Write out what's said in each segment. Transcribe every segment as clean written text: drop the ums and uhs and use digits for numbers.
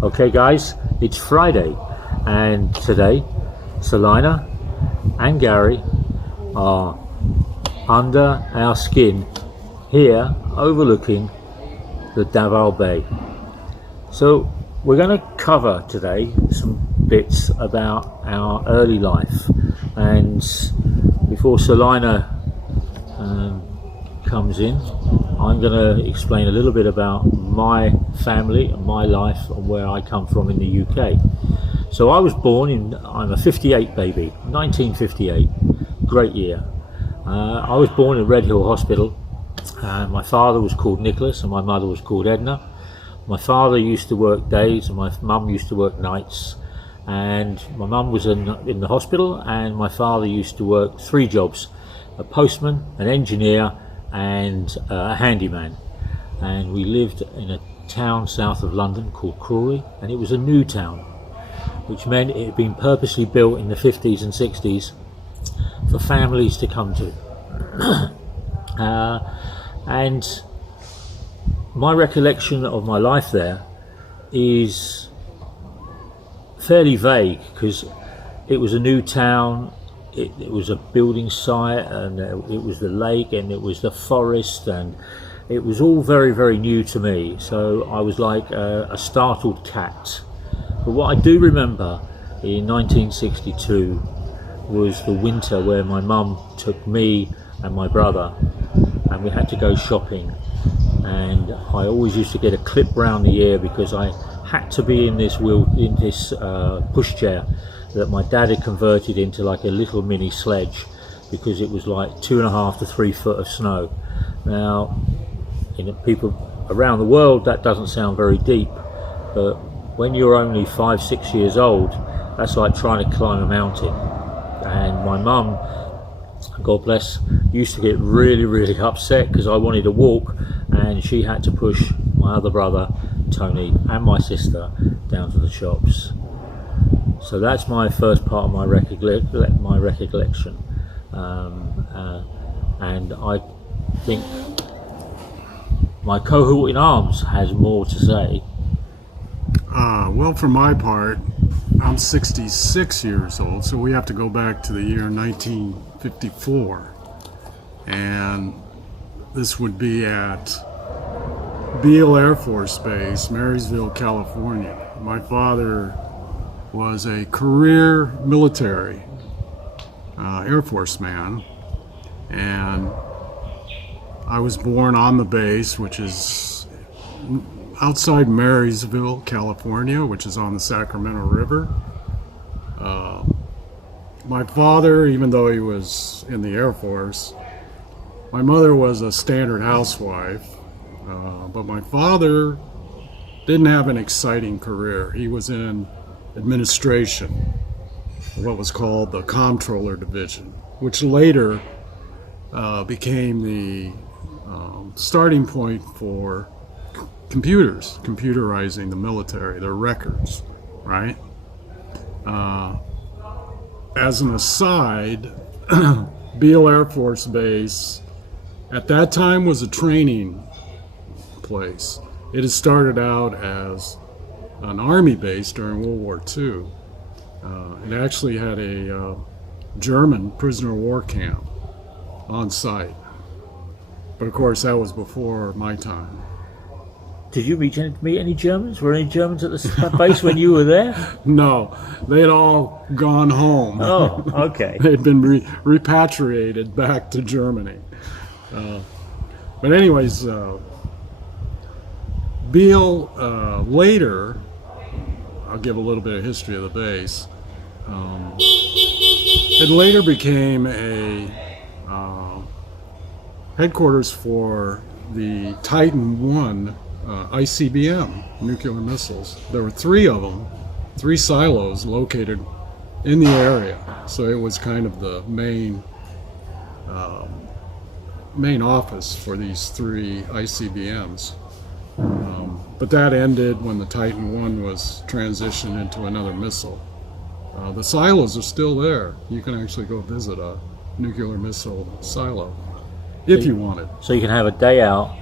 Okay guys, it's Friday and today Selina and Garry are under our skin here overlooking the Davao Bay. So we're going to cover today some bits about our early life, and before Selina comes in, I'm going to explain a little bit about my family and my life and where I come from in the UK. So I was born in, I'm a 58 baby, 1958, great year. I was born in Red Hill Hospital. My father was called Nicholas and my mother was called Edna. My father used to work days and my mum used to work nights. And my mum was in the hospital, and my father used to work 3 jobs: a postman, an engineer, and a handyman. And we lived in a town south of London called Crawley, and it was a new town, which meant it had been purposely built in the 50s and 60s for families to come to. And my recollection of my life there is fairly vague, because it was a new town. It was a building site, and it was the lake, and it was the forest, and it was all very, very new to me. So I was like a startled cat. But what I do remember in 1962 was the winter where my mum took me and my brother, and we had to go shopping. And I always used to get a clip round the ear because I had to be in this pushchair that my dad had converted into like a little mini sledge, because it was like 2.5 to 3 foot of snow. Now, people around the world, that doesn't sound very deep, but when you're only 5-6 years old, that's like trying to climb a mountain. And my mum, God bless, used to get really, really upset because I wanted to walk, and she had to push my other brother Tony and my sister down to the shops. So that's my first part of my recollection, and I think my cohort in arms has more to say. Well, for my part, I'm 66 years old, so we have to go back to the year 1954, and this would be at Beale Air Force Base, Marysville, California. My father was a career military Air Force man, and I was born on the base, which is outside Marysville, California, which is on the Sacramento River. My father, even though he was in the Air Force, my mother was a standard housewife, but my father didn't have an exciting career. He was in administration, what was called the Comptroller Division, which later became the starting point for computerizing the military, their records, right? As an aside, Beale Air Force Base at that time was a training place. It had started out as an army base during World War II. It actually had a German prisoner of war camp on site. But of course, that was before my time. Did you meet any Germans? Were any Germans at the base when you were there? No, they'd all gone home. Oh, okay. They'd been repatriated back to Germany. But anyways, Beale later, I'll give a little bit of history of the base. It later became a headquarters for the Titan I ICBM nuclear missiles. There were 3 of them, 3 silos located in the area. So it was kind of the main office for these 3 ICBMs. But that ended when the Titan I was transitioned into another missile. The silos are still there. You can actually go visit a nuclear missile silo if you wanted. So you can have a day out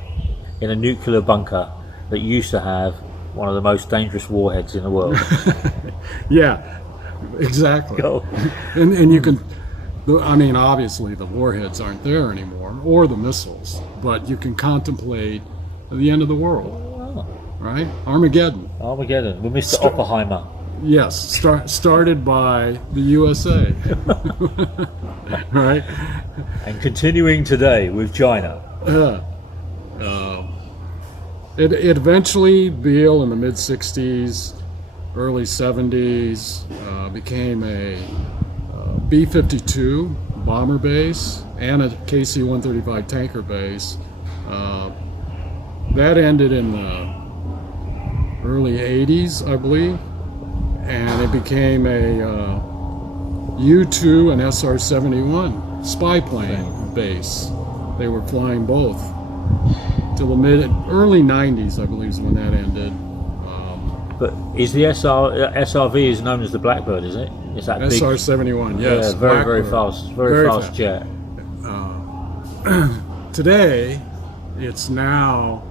in a nuclear bunker that used to have one of the most dangerous warheads in the world. Yeah, exactly. Go. And you can, I mean, obviously the warheads aren't there anymore, or the missiles, but you can contemplate the end of the world, right? Armageddon. Armageddon with Mr. Oppenheimer. Yes, started by the USA, right? And continuing today with China. It eventually, Beale in the mid-'60s, early '70s, became a B-52 bomber base and a KC-135 tanker base. That ended in the early '80s, I believe, and it became a U-2 and SR-71 spy plane base. They were flying both till the early '90s, I believe, is when that ended. But is the SRV is known as the Blackbird, is it? Is that big? SR-71, yes. Yeah, very fast, very fast jet. Today, it's now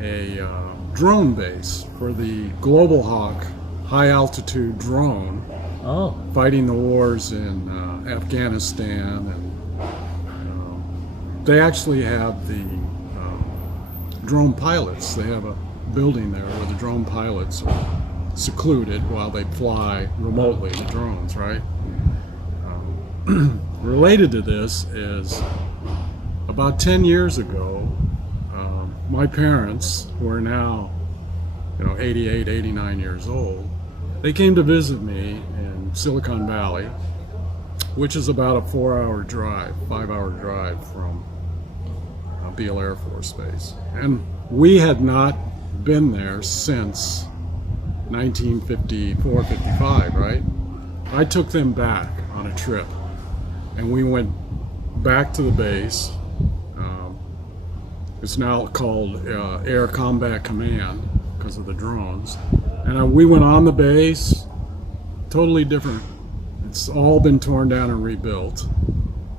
a drone base for the Global Hawk high-altitude drone, fighting the wars in Afghanistan, and they actually have the drone pilots. They have a building there where the drone pilots are secluded while they fly remotely the drones, right? Related to this is about 10 years ago, my parents, who are now 88, 89 years old, they came to visit me in Silicon Valley, which is about a 5-hour drive from Beale Air Force Base. And we had not been there since 1954, 55, right? I took them back on a trip, and we went back to the base. It's now called Air Combat Command because of the drones. And we went on the base, totally different. It's all been torn down and rebuilt.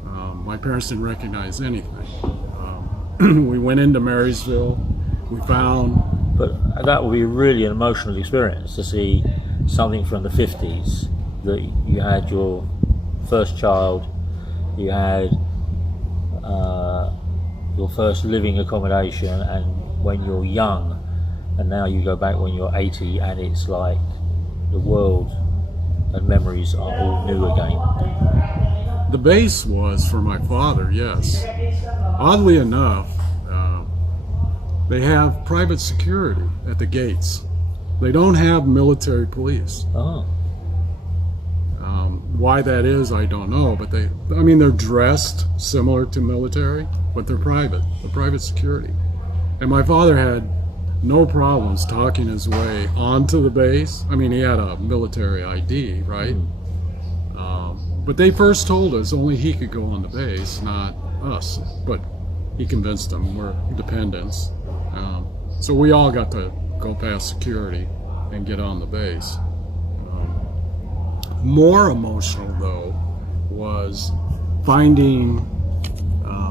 My parents didn't recognize anything. We went into Marysville. We found... But that would be really an emotional experience to see something from the 50s, that you had your first child, you had your first living accommodation, and when you're young, and now you go back when you're 80 and it's like the world and memories are all new again. The base was for my father, yes. Oddly enough, they have private security at the gates. They don't have military police. Oh. Why that is, I don't know, but they're dressed similar to military, but they're private. They're private security. And my father had no problems talking his way onto the base. I mean, he had a military ID, right? But they first told us only he could go on the base, not us. But he convinced them we're dependents. So we all got to go past security and get on the base. More emotional, though, was finding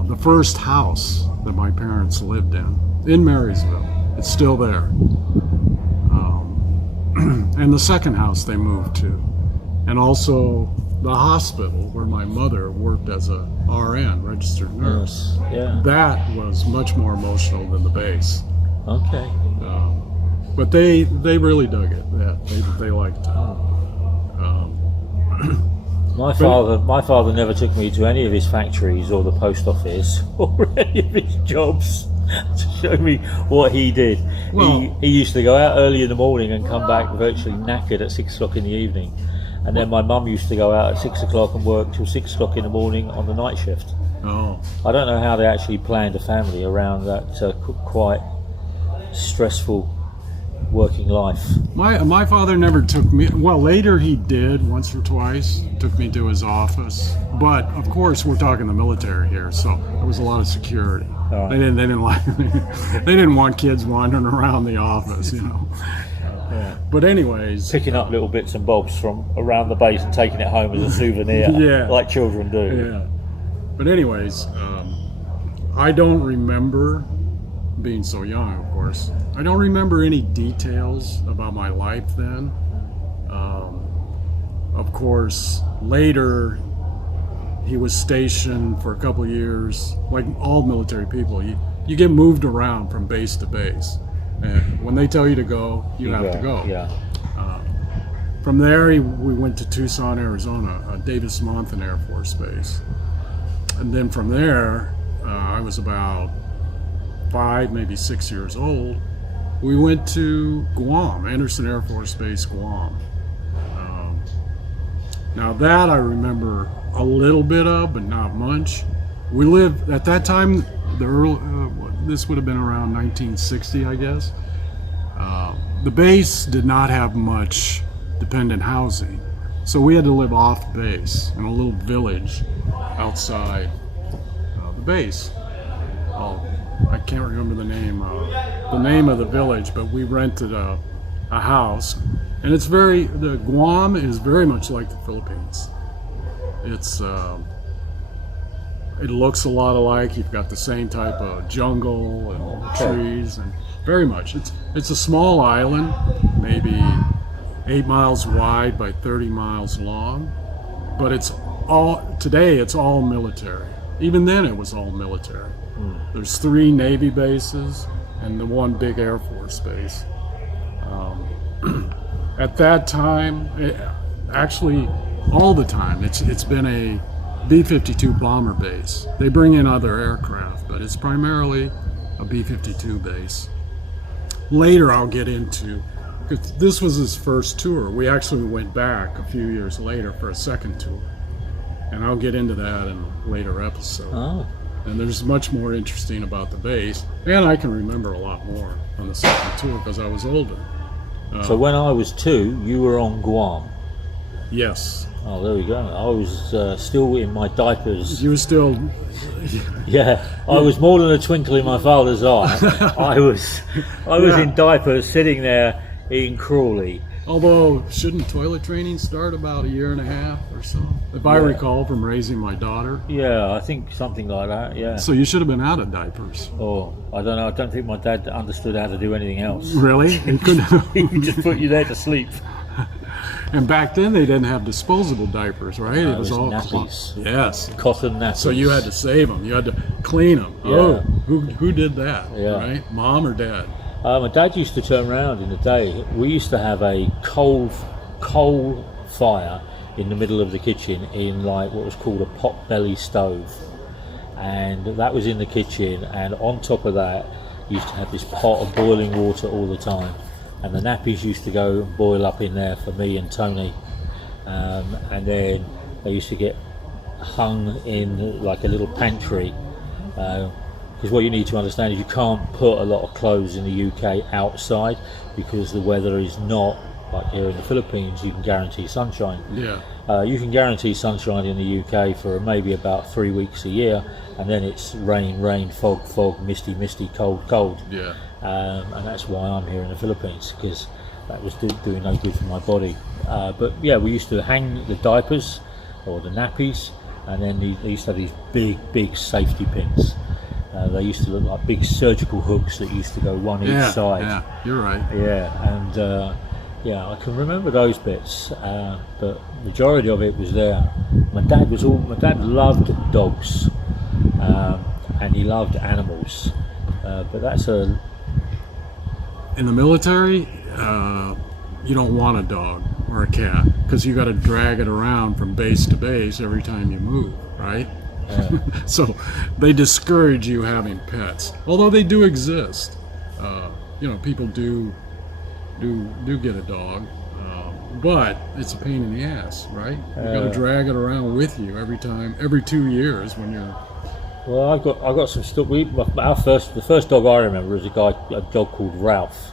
the first house that my parents lived in Marysville. It's still there. And the second house they moved to. And also the hospital where my mother worked as a RN, registered nurse. Yes. Yeah. That was much more emotional than the base. Okay. But they really dug it. They liked it. My father never took me to any of his factories or the post office or any of his jobs to show me what he did. Well, he used to go out early in the morning and come back virtually knackered at 6 o'clock in the evening. And then my mum used to go out at 6 o'clock and work till 6 o'clock in the morning on the night shift. Oh. I don't know how they actually planned a family around that quite stressful working life. My father never took me. Well, later he did once or twice. Took me to his office, but of course we're talking the military here, so there was a lot of security. Right. They didn't like. They didn't want kids wandering around the office, Yeah. But anyways, Picking up little bits and bobs from around the base and taking it home as a souvenir, Yeah. like children do. yeah. But anyways, I don't remember being so young, of course. I don't remember any details about my life then. Of course, later he was stationed for a couple of years. Like all military people, you get moved around from base to base. And when they tell you to go, you have to go. Yeah. From there, we went to Tucson, Arizona, Davis-Monthan Air Force Base. And then from there, I was about 5, maybe 6 years old. We went to Guam, Anderson Air Force Base, Guam. Now that I remember a little bit of, but not much. We lived, at that time, this would have been around 1960, I guess. The base did not have much dependent housing. So we had to live off base in a little village outside the base. I can't remember the name of the village, but we rented a house. And the Guam is very much like the Philippines. It looks a lot alike. You've got the same type of jungle and trees, and very much. It's a small island, maybe 8 miles wide by 30 miles long, but today it's all military. Even then it was all military. There's 3 Navy bases and the 1 big Air Force base. At that time, actually all the time, it's been a B-52 bomber base. They bring in other aircraft, but it's primarily a B-52 base. Later I'll get into, because this was his first tour. We actually went back a few years later for a second tour. And I'll get into that in a later episode. Oh. And there's much more interesting about the base. And I can remember a lot more on the second tour because I was older. So when I was 2, you were on Guam. Yes. Oh, there we go. I was still in my diapers. You were still... Yeah, I was more than a twinkle in my father's eye. I was in diapers, sitting there eating Crawley. Although, shouldn't toilet training start about 1.5 years or so? If I recall from raising my daughter. Yeah, I think something like that, yeah. So you should have been out of diapers. Oh, I don't know. I don't think my dad understood how to do anything else. Really? He couldn't. He would just put you there to sleep. And back then they didn't have disposable diapers, right? No, it was all nappies. Yes. Cotton nappies. So you had to save them. You had to clean them. Yeah. Oh, who did that? Yeah. Right? Mom or dad? My dad used to turn around in the day. We used to have a coal fire in the middle of the kitchen in like what was called a pot-belly stove, and that was in the kitchen. And on top of that, you used to have this pot of boiling water all the time, and the nappies used to go and boil up in there for me and Tony, and then they used to get hung in like a little pantry. Because what you need to understand is you can't put a lot of clothes in the UK outside because the weather is not like here in the Philippines. You can guarantee sunshine. Yeah. You can guarantee sunshine in the UK for maybe about 3 weeks a year, and then it's rain, fog, misty, cold. Yeah. And that's why I'm here in the Philippines, because that was doing no good for my body. But yeah, we used to hang the diapers or the nappies, and then they used to have these big safety pins. They used to look like big surgical hooks that used to go one each side. Yeah, you're right. Yeah, and I can remember those bits, but majority of it was there. My dad loved dogs, and he loved animals. But that's in the military, you don't want a dog or a cat because you got to drag it around from base to base every time you move, right? So they discourage you having pets, although they do exist. People do get a dog, but it's a pain in the ass, right? You got to drag it around with you every 2 years when you're. Well, I got some stuff. The first dog I remember was a dog called Ralph,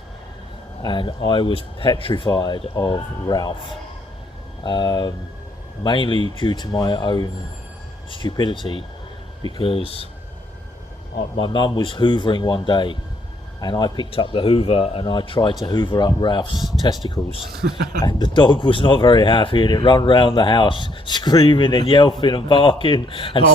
and I was petrified of Ralph, mainly due to my own stupidity, because my mum was hoovering one day and I picked up the Hoover and I tried to hoover up Ralph's testicles, and the dog was not very happy, and it ran round the house screaming and yelping and barking, and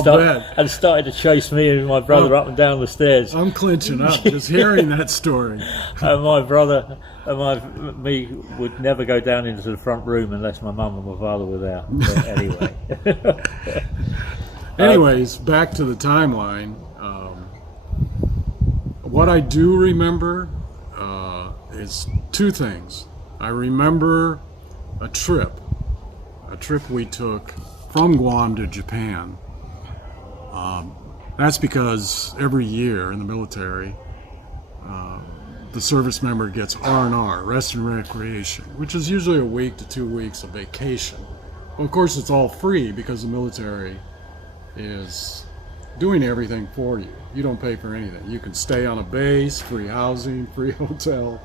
started to chase me and my brother up and down the stairs. I'm clenching up just hearing that story. And my brother and me would never go down into the front room unless my mum and my father were there. But anyway. Anyways, back to the timeline. What I do remember is two things. I remember a trip we took from Guam to Japan. That's because every year in the military, the service member gets R&R, rest and recreation, which is usually a week to 2 weeks of vacation. Well, of course, it's all free because the military is doing everything for you. You don't pay for anything. You can stay on a base, free housing, free hotel,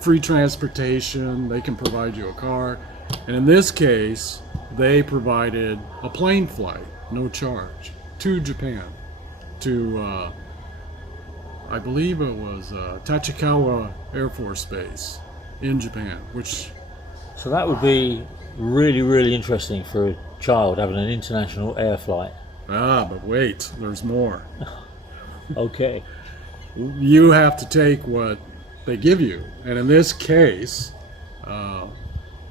free transportation. They can provide you a car. And in this case, they provided a plane flight, no charge, to Japan, to I believe it was Tachikawa Air Force Base in Japan, which... So that would be really, really interesting for a child, having an international air flight. But wait, there's more. Okay. You have to take what they give you. And in this case,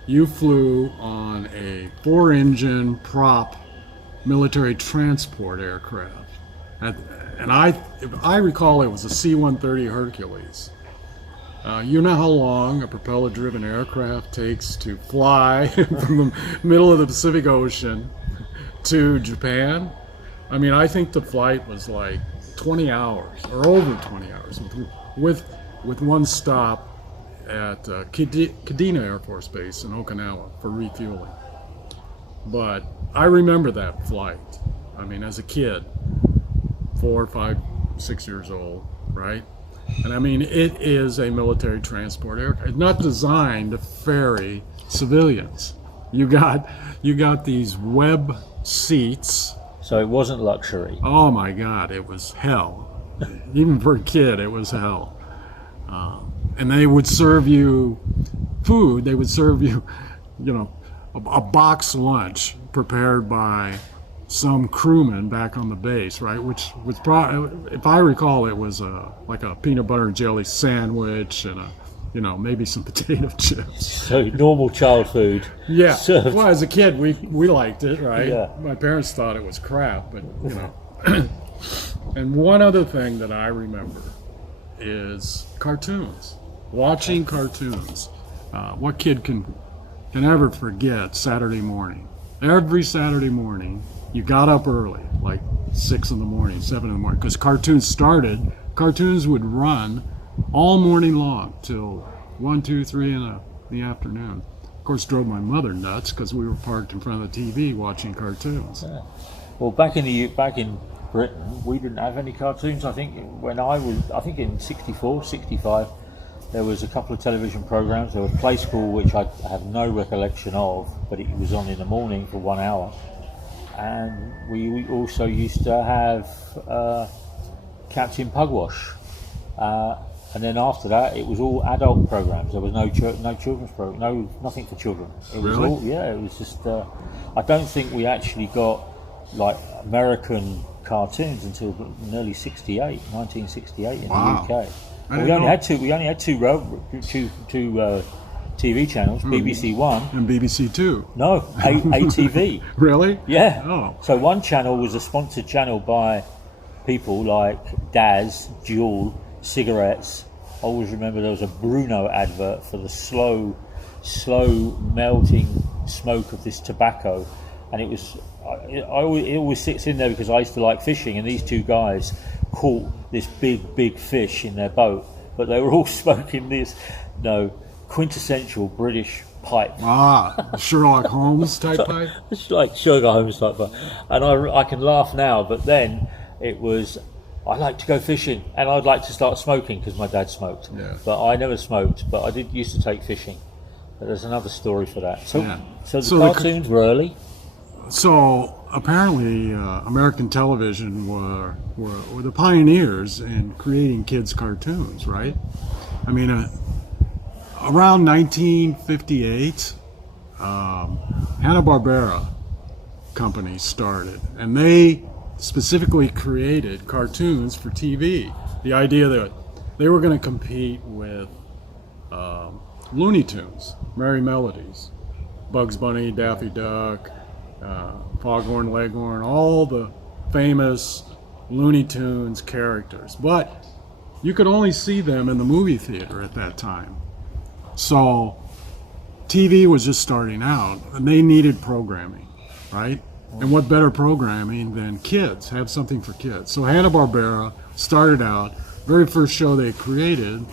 you flew on a 4-engine prop military transport aircraft. And if I recall, it was a C-130 Hercules. You know how long a propeller-driven aircraft takes to fly from the middle of the Pacific Ocean to Japan? I mean, I think the flight was like 20 hours or over 20 hours with one stop at Kadena Air Force Base in Okinawa for refueling. But I remember that flight. I mean, as a kid, 4, 5, 6 years old, right? And I mean, it is a military transport aircraft. It's not designed to ferry civilians. You got these web seats. So it wasn't luxury. Oh my God, it was hell. Even for a kid, it was hell. And they would serve you food. They would serve you, a box lunch prepared by some crewman back on the base, right? Which was probably, if I recall, it was like a peanut butter and jelly sandwich and maybe some potato chips. So normal child food. Yeah. Served. Well, as a kid, we liked it, right? Yeah. My parents thought it was crap, but And one other thing that I remember is cartoons. Watching cartoons. What kid can ever forget Saturday morning? Every Saturday morning, you got up early, like 6 in the morning, 7 in the morning, because cartoons would run all morning long till 1, 2, 3 in the afternoon. Of course, drove my mother nuts because we were parked in front of the TV watching cartoons. Yeah. Well, back in Britain, we didn't have any cartoons. I think in 64, 65, there was a couple of television programs. There was Play School, which I have no recollection of, but it was on in the morning for 1 hour. And we also used to have Captain Pugwash. And then after that, it was all adult programs. There was no children's program, nothing for children. It was really? All, yeah, it was just. I don't think we actually got like American cartoons until nearly 1968 in wow. the UK. We only had two TV channels, BBC One and BBC Two. No, ATV. Really? Yeah. Oh. So one channel was a sponsored channel by people like Daz, Juul, cigarettes. I always remember there was a Bruno advert for the slow melting smoke of this tobacco, and it was. It always sits in there because I used to like fishing, and these two guys caught this big fish in their boat, but they were all smoking this quintessential British pipe. Sherlock Holmes type pipe. It's like Sherlock Holmes type pipe, and I can laugh now, but then it was. I like to go fishing, and I'd like to start smoking because my dad smoked. Yeah. But I never smoked. But I used to take fishing. But there's another story for that. So, yeah. so the cartoons were early. So apparently American television were the pioneers in creating kids' cartoons, right? I mean, around 1958, HannaBarbera company started, and they specifically created cartoons for TV. The idea that they were going to compete with Looney Tunes, Merry Melodies, Bugs Bunny, Daffy Duck, Foghorn Leghorn, all the famous Looney Tunes characters. But you could only see them in the movie theater at that time. So TV was just starting out, and they needed programming, right? And what better programming than kids, have something for kids. So HannaBarbera started out, very first show they created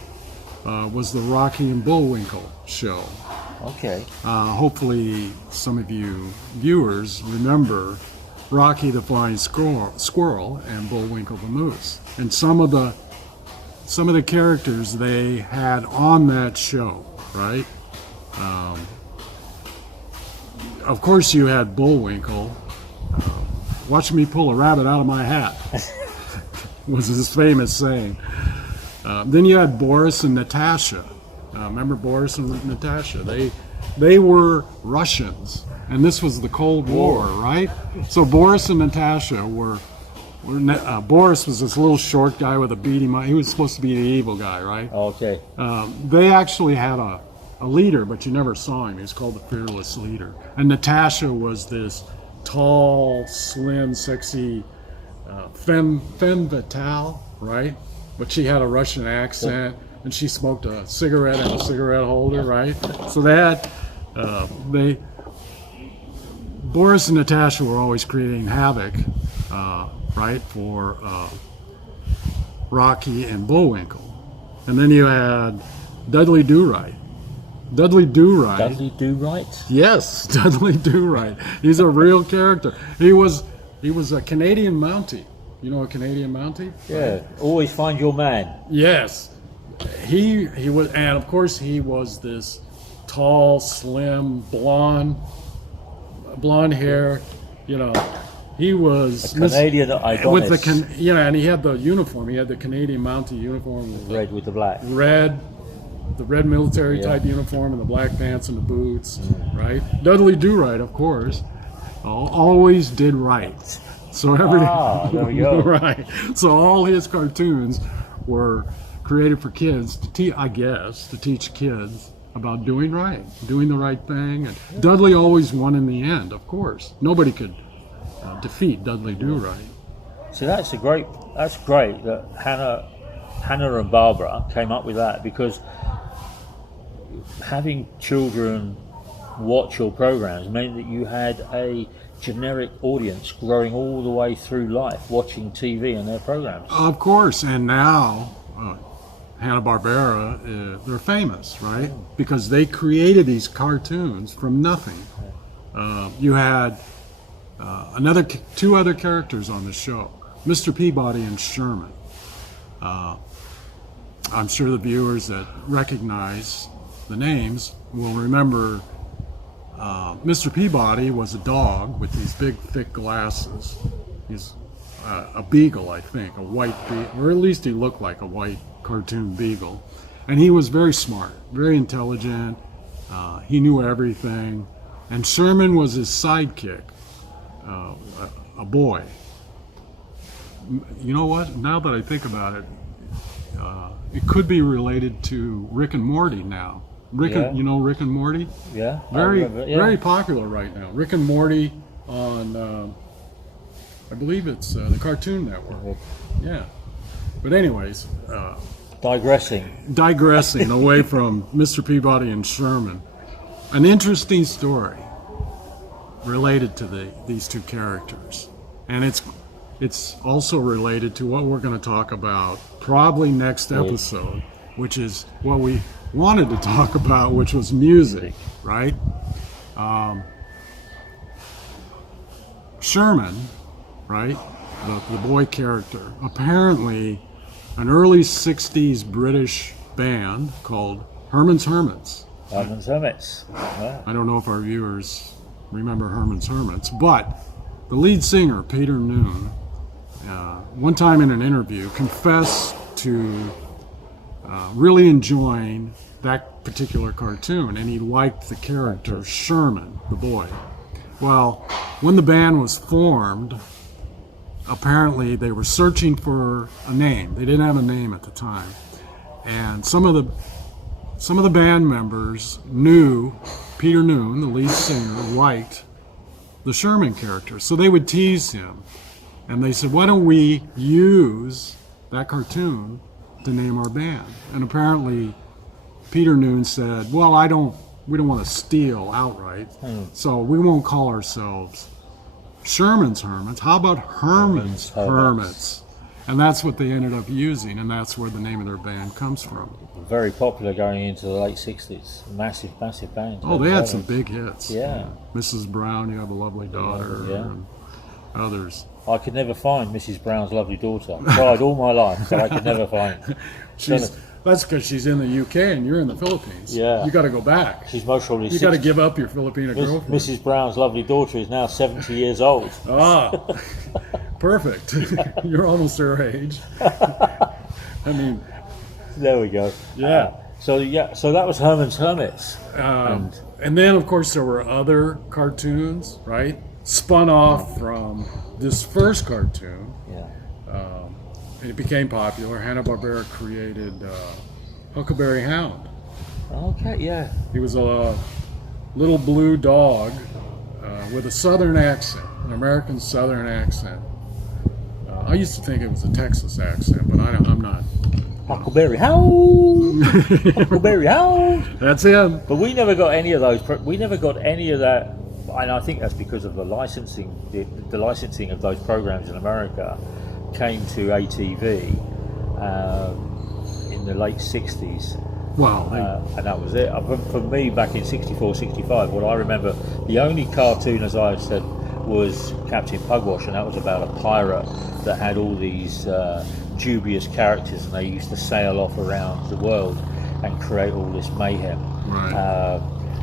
was the Rocky and Bullwinkle show. Okay. Hopefully some of you viewers remember Rocky the Flying Squirrel and Bullwinkle the Moose. And some of the characters they had on that show, right? Of course you had Bullwinkle. Watch me pull a rabbit out of my hat was his famous saying. Then you had Boris and Natasha. Remember Boris and Natasha? They were Russians, and this was the Cold War, right? So Boris and Natasha were Boris was this little short guy with a beady mind. He was supposed to be the evil guy, right? Okay. They actually had a leader, but you never saw him. He was called the Fearless Leader. And Natasha was this tall, slim, sexy femme fatale, right? But she had a Russian accent, and she smoked a cigarette in a cigarette holder, right? So that Boris and Natasha were always creating havoc, right, for Rocky and Bullwinkle. And then you had Dudley Do-Right. Dudley Do-Right. Dudley Do-Right? Yes, Dudley Do-Right. He's a real character. He was a Canadian Mountie. You know a Canadian Mountie? Yeah. Always find your man. Yes. He was, and of course he was this tall, slim, blonde hair. You know, he was a Canadian Adonis. with and he had the uniform. He had the Canadian Mountie uniform, Red with the black. The red military type uniform, and the black pants and the boots, right? Dudley Do-Right, of course, always did right. So there we go. Right. So all his cartoons were created for kids to teach kids about doing right, doing the right thing. And Dudley always won in the end, of course. Nobody could defeat Dudley Do-Right. So that's great that Hanna and Barbera came up with that, because having children watch your programs meant that you had a generic audience growing all the way through life watching TV and their programs. Of course, and now HannaBarbera, they're famous, right? Because they created these cartoons from nothing. You had two other characters on the show, Mr. Peabody and Sherman. I'm sure the viewers that recognize the names will remember Mr. Peabody was a dog with these big, thick glasses. He's a beagle, I think, a white beagle, or at least he looked like a white cartoon beagle. And he was very smart, very intelligent. He knew everything. And Sherman was his sidekick, a boy. You know what? Now that I think about it, it could be related to Rick and Morty now. You know Rick and Morty? Yeah. Very popular right now. Rick and Morty on, I believe it's the Cartoon Network. Yeah. But anyways. Digressing away from Mr. Peabody and Sherman. An interesting story related to these two characters. And it's also related to what we're going to talk about probably next episode, which is what we wanted to talk about, which was music, right? Sherman, right, the boy character, apparently an early 60s British band called Herman's Hermits. Herman's Hermits. Yeah. I don't know if our viewers remember Herman's Hermits, but the lead singer, Peter Noon, one time in an interview confessed to really enjoying that particular cartoon, and he liked the character Sherman the Boy. Well, when the band was formed, apparently they were searching for a name. They didn't have a name at the time, and some of the band members knew Peter Noon, the lead singer, liked the Sherman character, so they would tease him, and they said, "Why don't we use that cartoon to name our band?" And apparently, Peter Noon said, "Well, we don't want to steal outright, so we won't call ourselves Sherman's Hermits. How about Herman's Hermits?" And that's what they ended up using, and that's where the name of their band comes from. Very popular going into the late 60s. Massive band. Oh, they had some big hits. Yeah. Mrs. Brown, You Have a Lovely Daughter, Yeah. and others. I could never find Mrs. Brown's Lovely Daughter. I tried all my life, but I could never find it. That's because she's in the UK and you're in the Philippines. Yeah. You got to go back. She's most probably You got to give up your Filipino girlfriend. Mrs. Brown's Lovely Daughter is now 70 years old. Ah, perfect. You're almost her age. I mean, there we go. Yeah. So that was Herman's Hermits. And then, of course, there were other cartoons, right? Spun off from this first cartoon. Yeah. It became popular. HannaBarbera created Huckleberry Hound. Okay, yeah. He was a little blue dog with a southern accent, an American southern accent. I used to think it was a Texas accent, but I'm not. Huckleberry Hound! Huckleberry Hound! That's him. But we never got any of those. We never got any of that, and I think that's because of the licensing. The licensing of those programs in America came to ATV in the late 60s. Wow. And that was it. For me, back in 64, 65, what I remember, the only cartoon, as I said, was Captain Pugwash, and that was about a pirate that had all these dubious characters, and they used to sail off around the world and create all this mayhem. Right.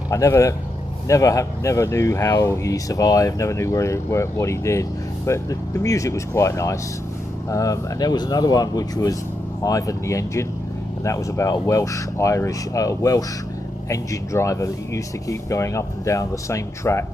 I never knew how he survived, never knew what he did, but the music was quite nice. And there was another one which was Ivan the Engine, and that was about a Welsh engine driver that used to keep going up and down the same track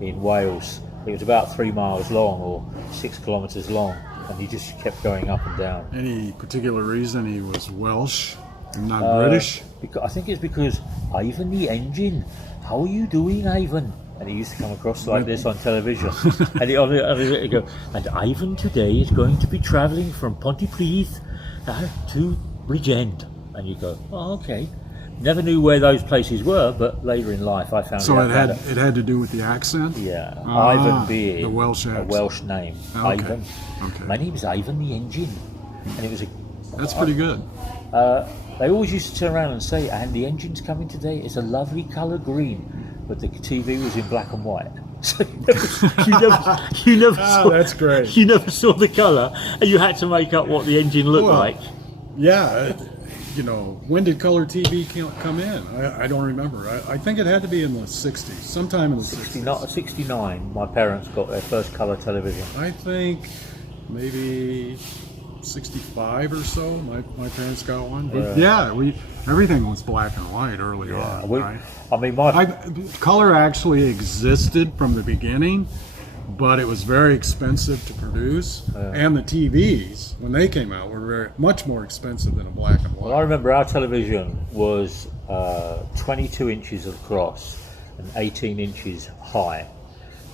in Wales. It was about 3 miles long or 6 kilometres long, and he just kept going up and down. Any particular reason he was Welsh and not British? I think it's because Ivan the Engine. How are you doing, Ivan? And he used to come across like this on television. And he'd go, and Ivan today is going to be travelling from Pontypridd to Bridgend. And you go, oh, okay. Never knew where those places were, but later in life I found so out. So it had to do with the accent? Yeah. Ivan Beale. The Welsh accent. A Welsh name. Okay. Ivan. Okay. My name's Ivan the Engine. And it was That's pretty good. They always used to turn around and say, and the engine's coming today, it's a lovely colour green. But the TV was in black and white. So you never saw, that's great. You never saw the colour, and you had to make up what the engine looked like. Yeah, when did color TV come in? I don't remember. I think it had to be in the 60s, sometime in the 60s. 69, my parents got their first colour television. I think maybe 65 or so. My parents got one. But everything was black and white early on. Right? I mean, color actually existed from the beginning, but it was very expensive to produce. And the TVs, when they came out, were much more expensive than a black and white. Well, I remember our television was 22 inches across and 18 inches high,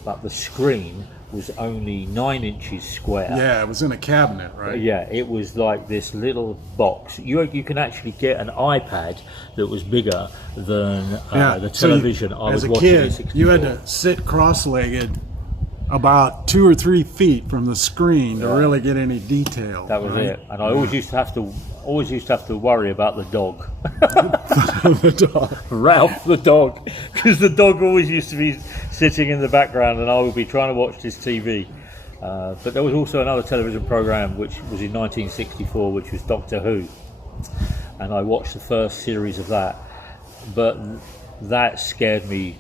but the screen was only 9 inches square. Yeah, it was in a cabinet, right? Yeah, it was like this little box. You can actually get an iPad that was bigger than the television I was watching. As a kid, you had to sit cross-legged about 2 or 3 feet from the screen to really get any detail. That was it. And I always used to have to worry about the dog. The dog. Ralph the dog, because the dog always used to be sitting in the background and I would be trying to watch this TV. But there was also another television program which was in 1964, which was Doctor Who, and I watched the first series of that, but that scared me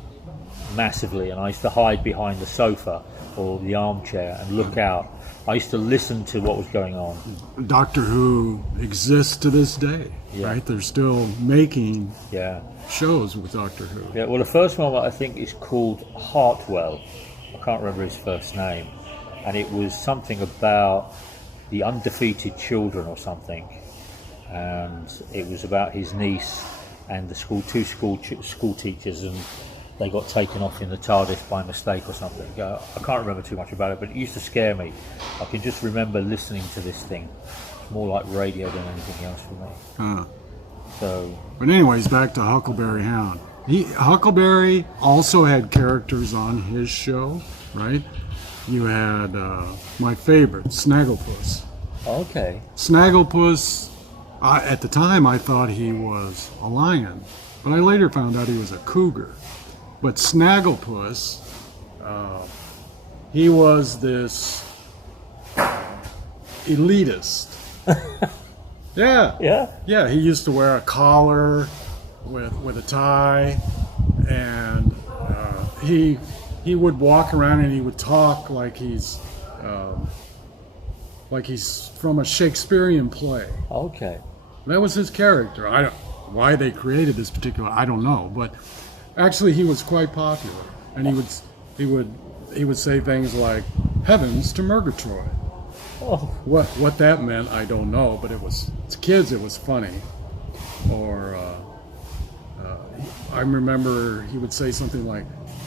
massively, and I used to hide behind the sofa or the armchair and look out. I used to listen to what was going on. Doctor Who exists to this day, right? They're still making shows with Doctor Who. Yeah, well, the first one I think is called Hartwell. I can't remember his first name. And it was something about the undefeated children or something. And it was about his niece and the two school teachers, and they got taken off in the TARDIS by mistake or something. I can't remember too much about it, but it used to scare me. I can just remember listening to this thing. It's more like radio than anything else for me. But anyways, back to Huckleberry Hound. Huckleberry also had characters on his show, right? You had my favorite, Snagglepuss. Okay. Snagglepuss, at the time I thought he was a lion, but I later found out he was a cougar. But Snagglepuss, he was this elitist. Yeah, he used to wear a collar with a tie, and he would walk around and he would talk like he's from a Shakespearean play. Okay. That was his character. Why they created this particular, I don't know, but actually he was quite popular, and he would say things like "Heavens to Murgatroyd." Oh. What that meant, I don't know, but to kids it was funny. Or I remember he would say something like,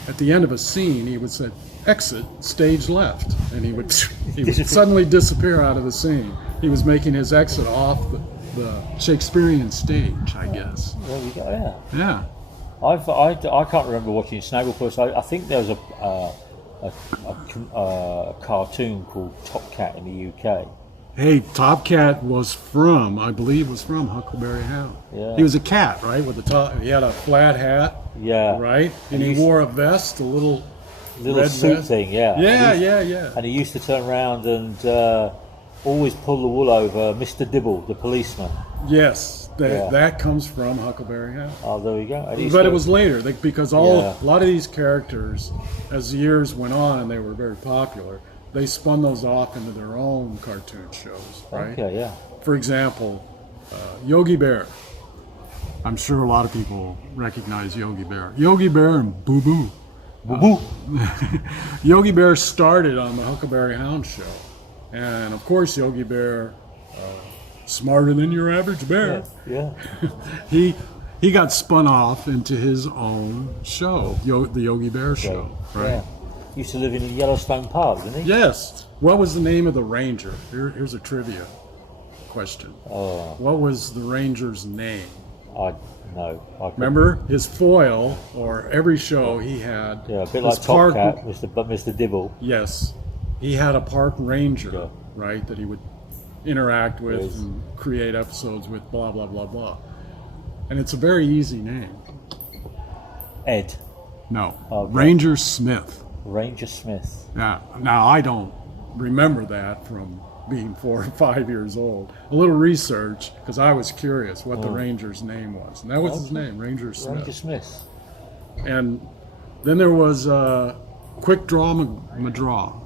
at the end of a scene, he would say, "Exit stage left," and he would suddenly disappear out of the scene. He was making his exit off the Shakespearean stage, I guess. There we go. Yeah. I can't remember watching Snagglepuss. I think there was a cartoon called Top Cat in the UK. Hey, Top Cat I believe was from Huckleberry Hound. Yeah. He was a cat, right? With the top, he had a flat hat. Yeah. Right? And he wore a vest, a little red suit vest thing, yeah. Yeah. And he used to turn around and always pull the wool over Mr. Dibble, the policeman. Yes, that comes from Huckleberry Hound. Oh, there we go. But it was later, because a lot of these characters, as the years went on and they were very popular, they spun those off into their own cartoon shows, right? Okay, yeah. For example, Yogi Bear. I'm sure a lot of people recognize Yogi Bear. Yogi Bear and Boo Boo. Boo Boo. Yogi Bear started on the Huckleberry Hound show. And of course, Yogi Bear, smarter than your average bear. Yeah. He got spun off into his own show, the Yogi Bear show, right? Yeah. Used to live in Yellowstone Park, didn't he? Yes. What was the name of the ranger? Here's a trivia question. Oh. What was the ranger's name? Remember his foil, or every show he had. Yeah, a bit like Top Cat, Mr. Dibble. Yes. He had a park ranger, right, that he would interact with and create episodes with, blah, blah, blah, blah. And it's a very easy name. Ed. No. Okay. Ranger Smith. Ranger Smith. Now, I don't remember that from being 4 or 5 years old. A little research, because I was curious what the ranger's name was. And that was his name, Ranger Smith. Ranger Smith. And then there was Quick Draw McGraw.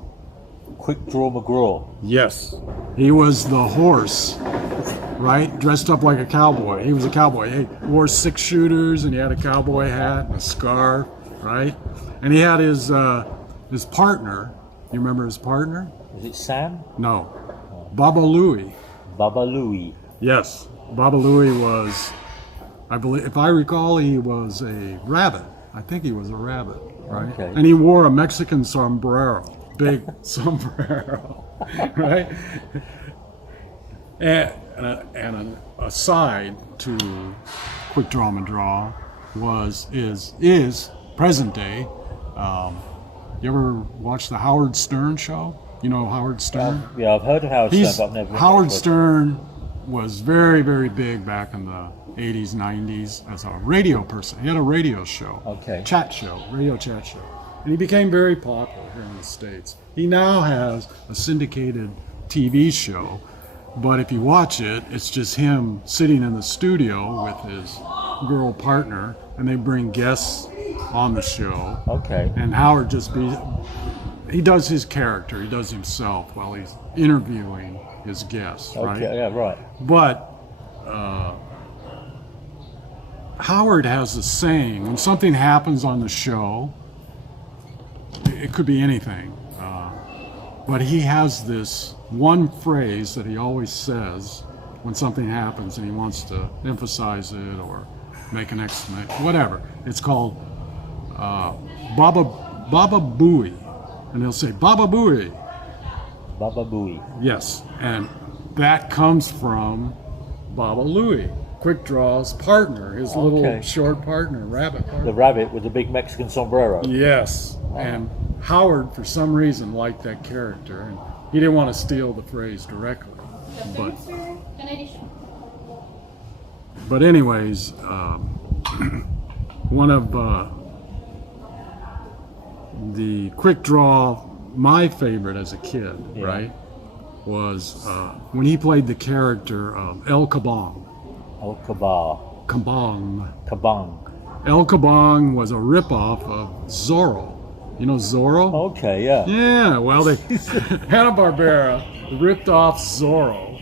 Quick Draw McGraw. Yes. He was the horse, right? Dressed up like a cowboy. He was a cowboy. He wore 6 shooters, and he had a cowboy hat and a scarf, right? And he had his partner. You remember his partner? Was it Sam? No. Baba Louie. Baba Louie. Yes. Baba Louie was, I believe, if I recall, he was a rabbit. I think he was a rabbit, right? Okay. And he wore a Mexican sombrero. Big sombrero, right? And an aside to Quick Draw and Draw is present day. You ever watch the Howard Stern show? You know Howard Stern? Yeah, I've heard of Howard Stern, but I've never. Howard Stern was very, very big back in the 80s, 90s as a radio person. He had a radio show. Okay. Radio chat show. And he became very popular here in the States. He now has a syndicated TV show, but if you watch it, it's just him sitting in the studio with his girl partner, and they bring guests on the show. Okay. And Howard he does his character, he does himself while he's interviewing his guests, right? Okay, yeah, right. But Howard has a saying, when something happens on the show, it could be anything, but he has this one phrase that he always says when something happens and he wants to emphasize it or make an exclamation, whatever. It's called Baba Booey, and he'll say Baba Booey. Baba Booey. Yes, and that comes from Baba Louie, Quick Draw's partner, his little short partner, rabbit partner. The rabbit with the big Mexican sombrero. Yes, and Howard, for some reason, liked that character, and he didn't want to steal the phrase directly. But anyways, one of the Quick Draw, my favorite as a kid, right, was when he played the character of El Kabong. El Kabah. Kabong. Kabang. El Kabong was a ripoff of Zorro. You know Zorro? Okay, yeah. Yeah, well, HannaBarbera ripped off Zorro.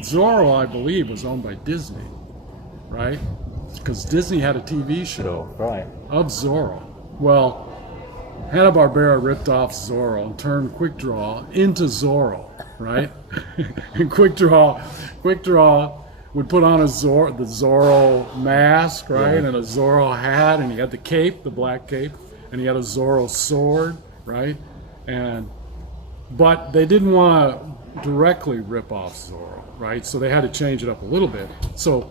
Zorro, I believe, was owned by Disney, right? Because Disney had a TV show of Zorro. Well, HannaBarbera ripped off Zorro and turned Quick Draw into Zorro, right? And Quick Draw would put on the Zorro mask, right? And a Zorro hat, and he had the cape, the black cape, and he had a Zorro sword, right? But they didn't want to directly rip off Zorro, right? So they had to change it up a little bit. So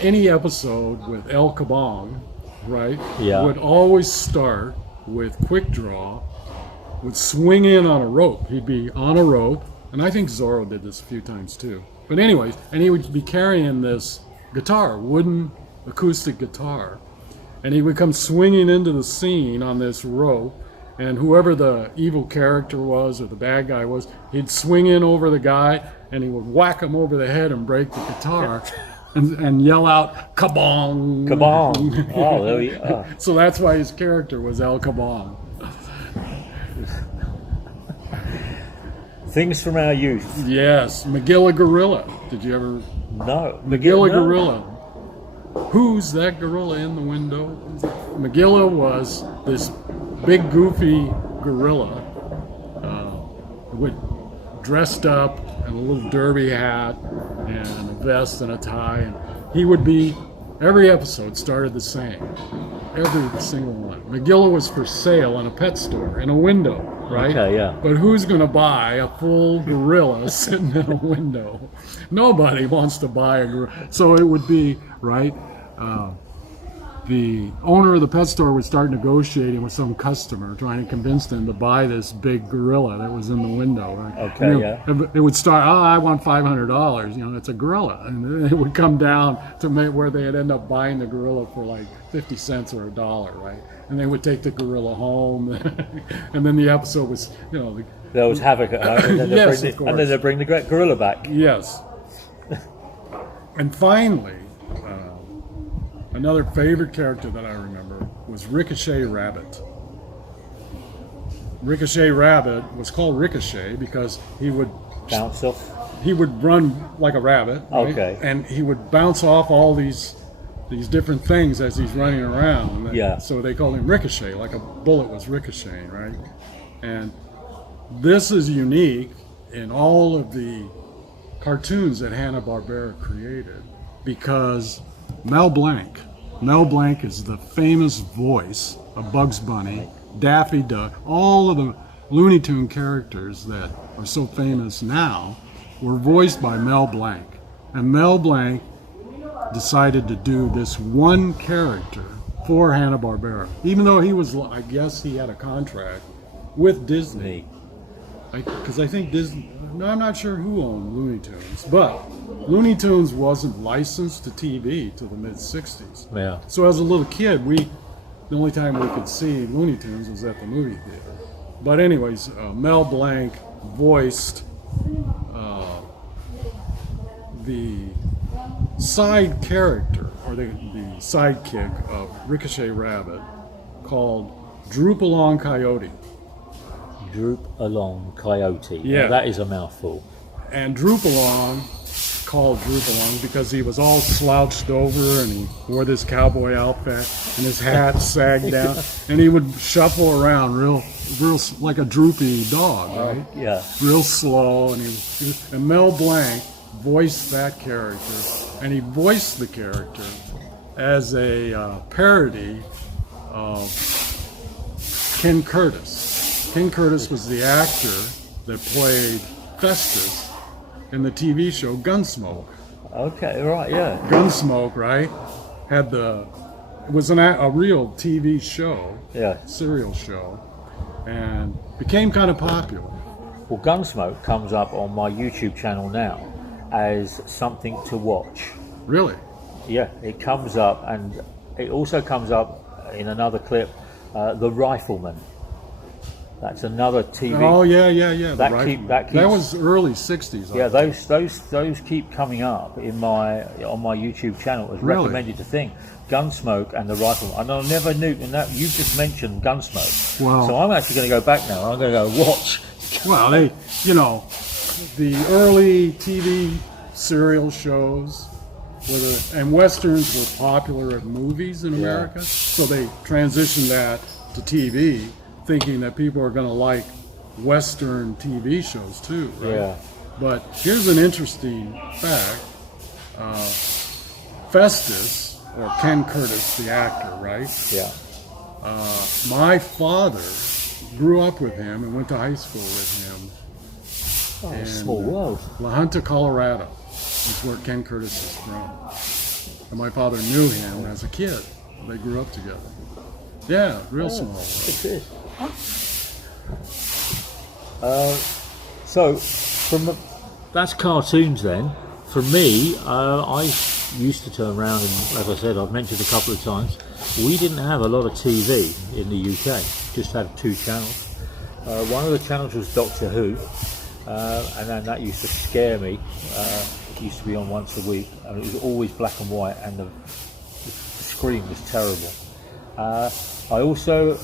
any episode with El Kabong, right, would always start with Quick Draw, would swing in on a rope. He'd be on a rope, and I think Zorro did this a few times too. But anyways, and he would be carrying this guitar, wooden acoustic guitar, and he would come swinging into the scene on this rope, and whoever the evil character was or the bad guy was, he'd swing in over the guy, and he would whack him over the head and break the guitar. And yell out, Kabong! Kabong! Oh, there we are. So that's why his character was El Kabong. Things from our youth. Yes, Magilla Gorilla. Did you ever? No. Magilla Gorilla. Who's that gorilla in the window? Magilla was this big, goofy gorilla, dressed up in a little derby hat and a vest and a tie, and he would be, every episode started the same, every single one. Magilla was for sale in a pet store, in a window, right? Okay, yeah. But who's going to buy a full gorilla sitting in a window? Nobody wants to buy a gorilla. So it would be, right, the owner of the pet store would start negotiating with some customer, trying to convince them to buy this big gorilla that was in the window. Right? Okay, It would start, I want $500. You know, it's a gorilla, and then it would come down to where they'd end up buying the gorilla for like 50 cents or $1, right? And they would take the gorilla home, and then the episode was, you know, there was havoc at home, and then and then they bring the great gorilla back. Yes. And finally, another favorite character that I remember was Ricochet Rabbit. Ricochet Rabbit was called Ricochet because he would bounce off. He would run like a rabbit, right? Okay, and he would bounce off all these different things as he's running around. So they called him Ricochet, like a bullet was ricocheting, right? And this is unique in all of the cartoons that Hanna-Barbera created because Mel Blanc is the famous voice of Bugs Bunny, Daffy Duck, all of the Looney Tune characters that are so famous now were voiced by Mel Blanc. And Mel Blanc decided to do this one character for Hanna-Barbera, even though he was, I guess he had a contract with Disney. Because I think Disney, I'm not sure who owned Looney Tunes, but Looney Tunes wasn't licensed to TV till the mid-'60s. Yeah. So as a little kid, the only time we could see Looney Tunes was at the movie theater. But anyways, Mel Blanc voiced the side character, or the sidekick of Ricochet Rabbit, called Droop Along Coyote. Droop Along Coyote. Yeah. Now, that is a mouthful. And Droop Along, called Droop Along because he was all slouched over and he wore this cowboy outfit and his hat sagged down and he would shuffle around real like a droopy dog, right? Yeah. Real slow, and Mel Blanc voiced that character, and he voiced the character as a parody of Ken Curtis. Ken Curtis was the actor that played Festus in the TV show Gunsmoke. Okay, right, yeah. Gunsmoke, right? It was a real TV show, Yeah. serial show, and became kind of popular. Well, Gunsmoke comes up on my YouTube channel now as something to watch. Really? Yeah, it comes up, and it also comes up in another clip, The Rifleman. That's another TV. Oh yeah. The That Rifleman. that keeps- That was early '60s. Yeah, those keep coming up on my YouTube channel as Really? recommended to thing. Gunsmoke and The Rifleman. And I never knew, and that you just mentioned Gunsmoke. Wow. So I'm actually going to go back now. I'm going to go watch. Well, the early TV serial shows and westerns were popular at movies in America, so they transitioned that to TV, thinking that people are going to like western TV shows too, right? Yeah. But here's an interesting fact. Festus, or Ken Curtis, the actor, right? Yeah. My father grew up with him and went to high school with him. Oh, in small world. La Junta, Colorado, is where Ken Curtis is from. And my father knew him as a kid. They grew up together. Yeah, real small world. It is. So, that's cartoons then. For me, I used to turn around and, as I said, I've mentioned a couple of times, we didn't have a lot of TV in the UK. Just had 2 channels. One of the channels was Doctor Who, and then that used to scare me. It used to be on once a week, and it was always black and white, and the screen was terrible. I also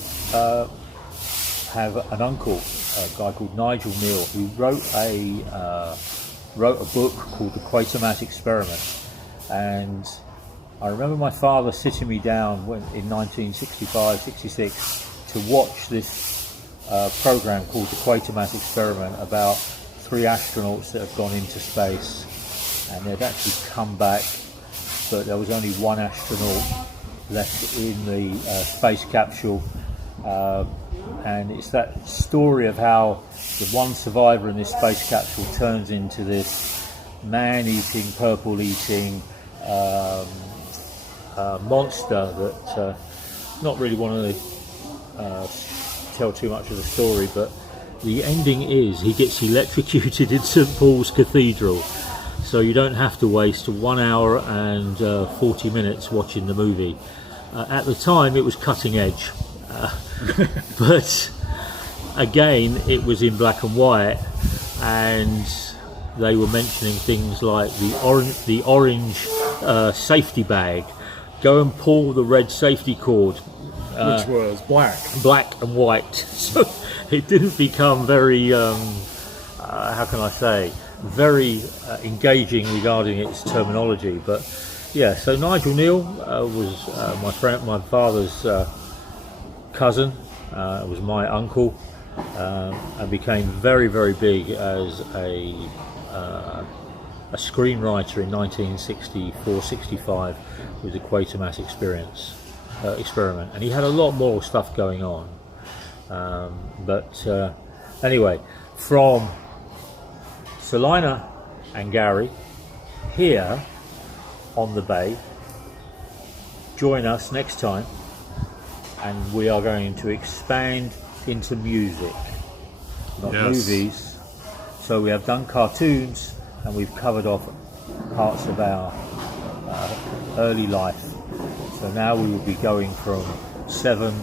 have an uncle, a guy called Nigel Kneale, who wrote a book called The Quatermass Experiment. And I remember my father sitting me down in 1965, 66 to watch this program called The Quatermass Experiment about 3 astronauts that have gone into space, and they'd actually come back, but there was only 1 astronaut left in the space capsule, and it's that story of how the one survivor in this space capsule turns into this man-eating, purple-eating monster that not really want to tell too much of the story, but the ending is he gets electrocuted in St Paul's Cathedral, so you don't have to waste 1 hour and 40 minutes watching the movie. At the time it was cutting edge, but again it was in black and white, and they were mentioning things like the orange safety bag. Go and pull the red safety cord, Which was black and white. So it didn't become very, how can I say, very engaging regarding its terminology. But yeah, so Nigel Kneale was my father's cousin, was my uncle, and became very, very big as a screenwriter in 1964-65 with the Quatermass experiment, and he had a lot more stuff going on. But anyway, from Salina and Garry here on the bay, join us next time, and we are going to expand into music, not movies. So we have done cartoons, and we've covered off parts of our early life. So now we will be going from 7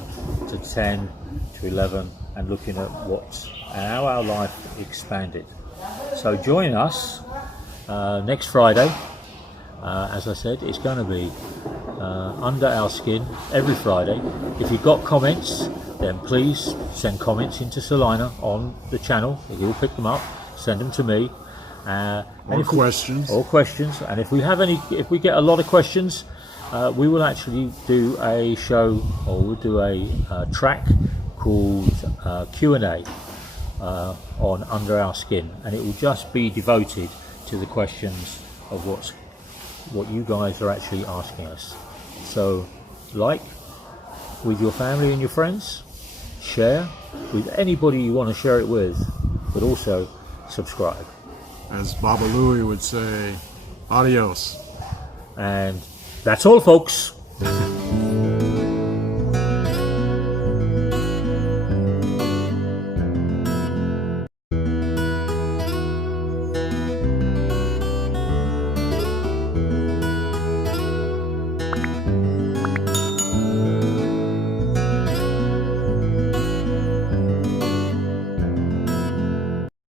to 10 to 11 and looking at how our life expanded. So join us next Friday. As I said, it's going to be Under Our Skin every Friday. If you've got comments, then please send comments into Salina on the channel. He'll pick them up, send them to me. Or questions. Or questions. And if we get a lot of questions, we will actually do a show, or we'll do a track called Q&A on Under Our Skin, and it will just be devoted to the questions of what you guys are actually asking us. So, like with your family and your friends, share with anybody you want to share it with, but also subscribe. As Baba Louie would say, adios. And that's all, folks.